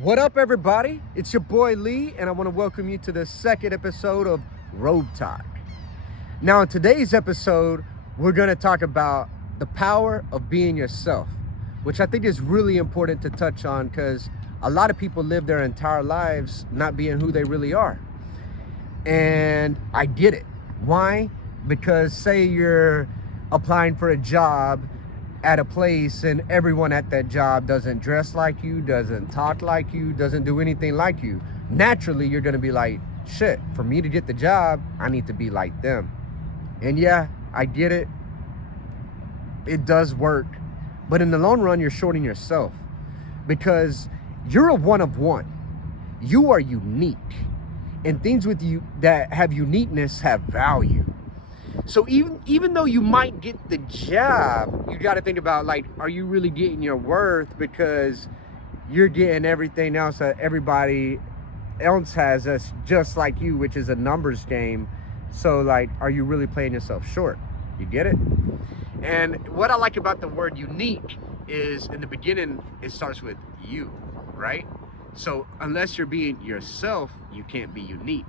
What up, everybody? It's your boy Lee, and I want to welcome you to the second episode of RobeTalk. Now, in today's episode, we're going to talk about the power of being yourself, which I think is really important to touch on because a lot of people live their entire lives not being who they really are. And I get it. Why? Because say you're applying for a job at a place and everyone at that job doesn't dress like you, doesn't talk like you, doesn't do anything like you. Naturally, you're gonna be like, shit, for me to get the job, I need to be like them. And yeah, I get it. It does work. But in the long run, you're shorting yourself because you're a one of one. You are unique. And things with you that have uniqueness have value. So even though you might get the job, you got to think about, like, are you really getting your worth because you're getting everything else that everybody else has that's just like you, which is a numbers game. So, like, are you really playing yourself short? You get it? And what I like about the word unique is in the beginning, it starts with you, right? So unless you're being yourself, you can't be unique.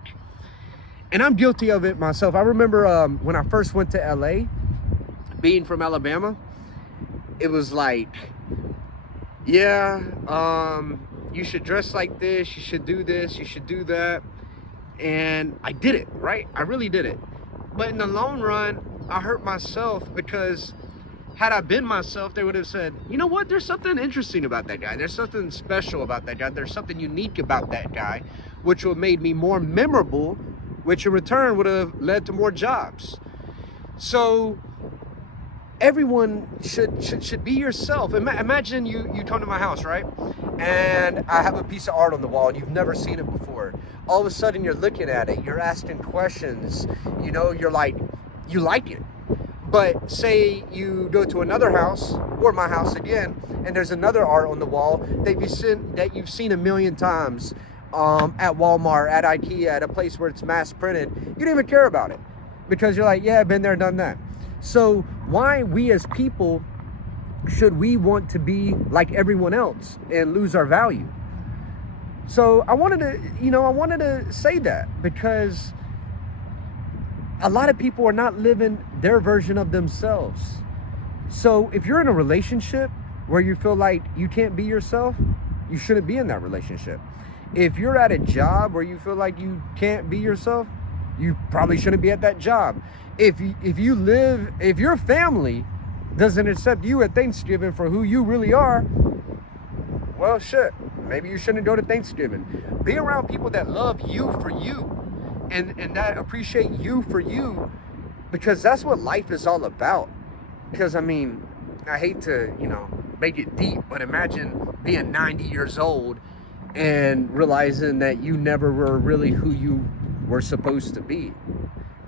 And I'm guilty of it myself. I remember when I first went to LA, being from Alabama, it was like, yeah, you should dress like this, you should do this, you should do that. And I did it, right? I really did it. But in the long run, I hurt myself because had I been myself, they would have said, you know what, there's something interesting about that guy. There's something special about that guy. There's something unique about that guy, which would have made me more memorable, which in return would have led to more jobs. So everyone should be yourself. Imagine you come to my house, right? And I have a piece of art on the wall and you've never seen it before. All of a sudden you're looking at it, you're asking questions, you know, you're like, you like it. But say you go to another house or my house again, and there's another art on the wall that you've seen a million times. At Walmart, at IKEA, at a place where it's mass printed, you don't even care about it because you're like, yeah, I've been there, done that. So why we as people should we want to be like everyone else and lose our value? So I wanted to say that because a lot of people are not living their version of themselves. So if you're in a relationship where you feel like you can't be yourself, you shouldn't be in that relationship. If you're at a job where you feel like you can't be yourself, you probably shouldn't be at that job. If your family doesn't accept you at Thanksgiving for who you really are, well, shit, maybe you shouldn't go to Thanksgiving. Be around people that love you for you and that appreciate you for you, because that's what life is all about. Because, I mean, I hate to, make it deep, but imagine being 90 years old and realizing that you never were really who you were supposed to be,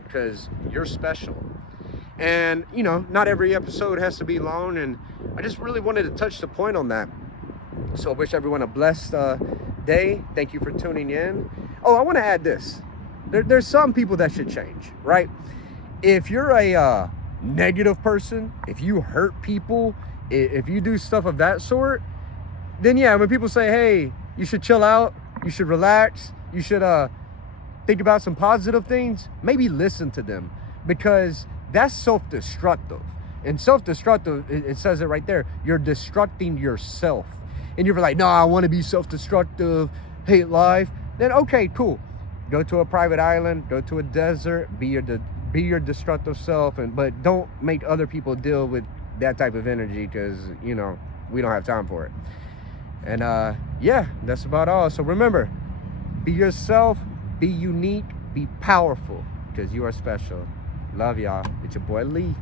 because you're special. And not every episode has to be long, and I just really wanted to touch the point on that. So I wish everyone a blessed day. Thank you for tuning in. Oh, I want to add this. There's some people that should change, right? If you're a negative person, if you hurt people, if you do stuff of that sort, then yeah, when people say, hey, you should chill out, you should relax, you should think about some positive things, maybe listen to them, because that's self-destructive. And self-destructive, it says it right there, you're destructing yourself. And you're like, no, I want to be self-destructive, hate life. Then okay, cool. Go to a private island, go to a desert, be your destructive self, but don't make other people deal with that type of energy, because we don't have time for it. And yeah, that's about all. So remember, be yourself, be unique, be powerful, because you are special. Love y'all. It's your boy Lee.